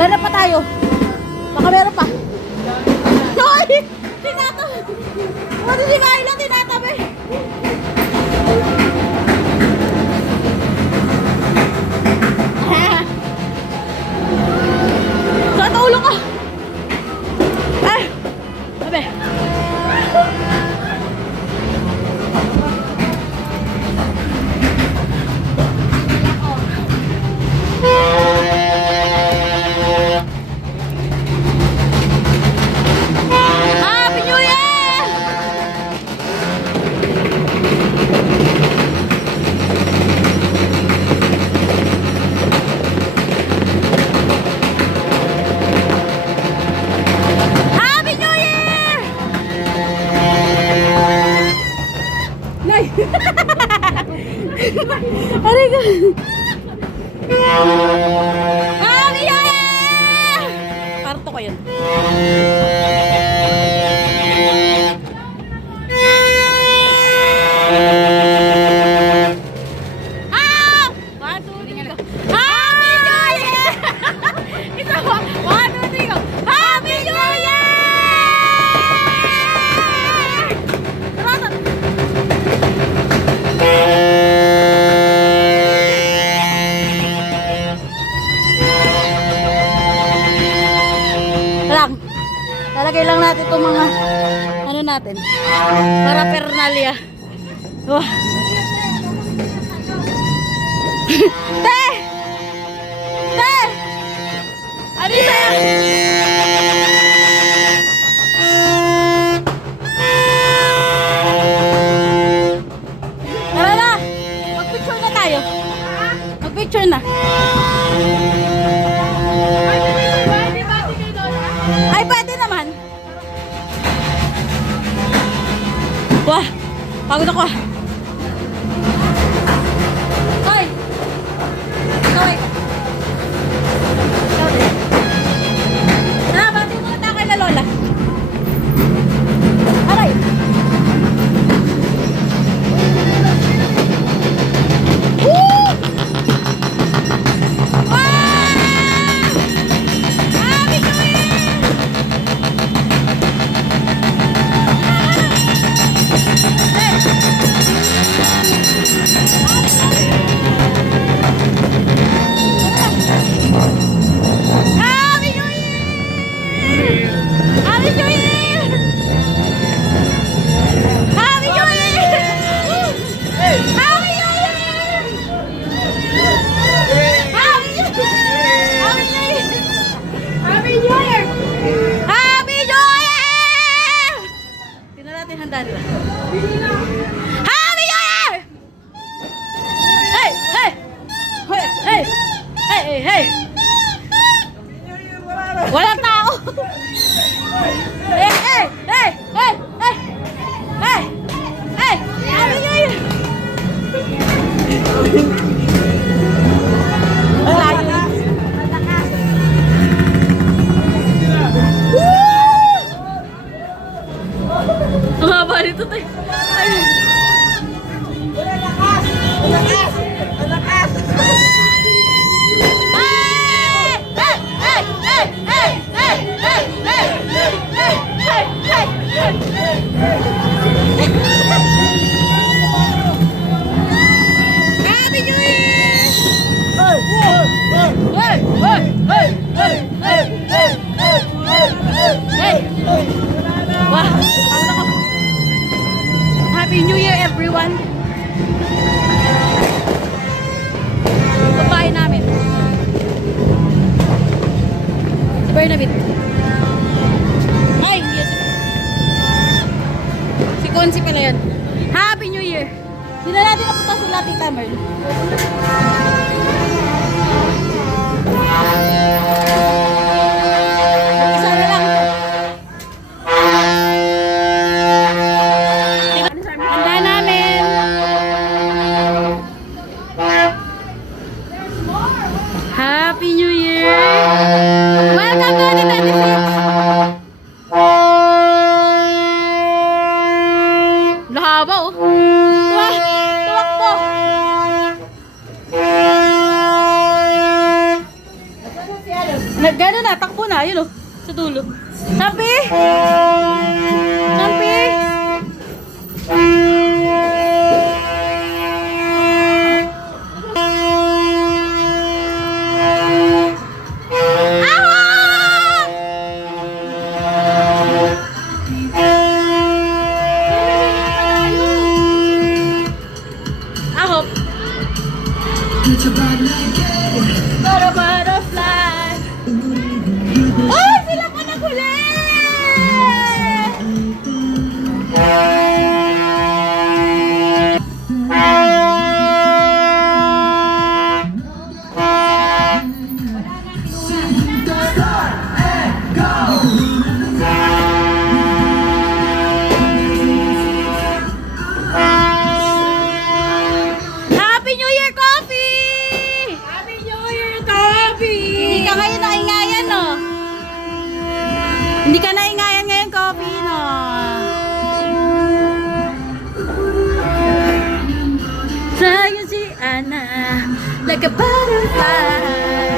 Ganap pa tayo. Baka meron pa. Hoy! Tinatabi. Ano si Carla? Tinatabi. Saan ulo ko? Ay! Sabi. Happy New Year! Happy New Year! Nay! Aray ko! Happy New Year! Parto ko yun. Ah! 1, 2, 3, go. Happy New Year! Isa mo. 1, 2, 3, go. Happy New Year! Tara. Lang. Lalagay lang natin itong mga ano natin. Para pernalia. Wah. Te! Te! Ano yung sa'yo? Tara na! Mag-picture na tayo. Mag-picture na. Ay, pwede naman. Wah! Pagod ako ah. Hoy! Hoy! Tara, bati muna tayo kay la Lola. Aray! Woo! Wow! Happy New Year! Happy New Year! Happy New Year! Happy New Year! Happy New Year! Happy New Year! Happy New Year! Happy New Year! Tingnan natin handa nila. Happy New Year! Hey! Hey! Hey! Hey! Hey! Hey! Hey! Walang tao! Hey! Hey! Hey! Hey! Hey! Hey! Hey! Happy New Year! Ang layo. Ang haba nito tayo. Ay. Happy New Year! Wah, Happy New Year, everyone! Tita Merl. Isa na lang to. Handa namin. Happy New Year! Welcome to the 26! Lahaba oh. Tuwakbo. Gano'n na, takbo na, yun oh. Sa dulo. Sampi! Sampi! Ahop! Para butterfly. Oh, sila pa naghuli! Happy New Year, Coffee! Happy New Year, Coffee! Hindi ka ngayon naingayan, no? Hindi ka naingayan ngayon, Coffee, no? Sa'yo si Ana, like a butterfly.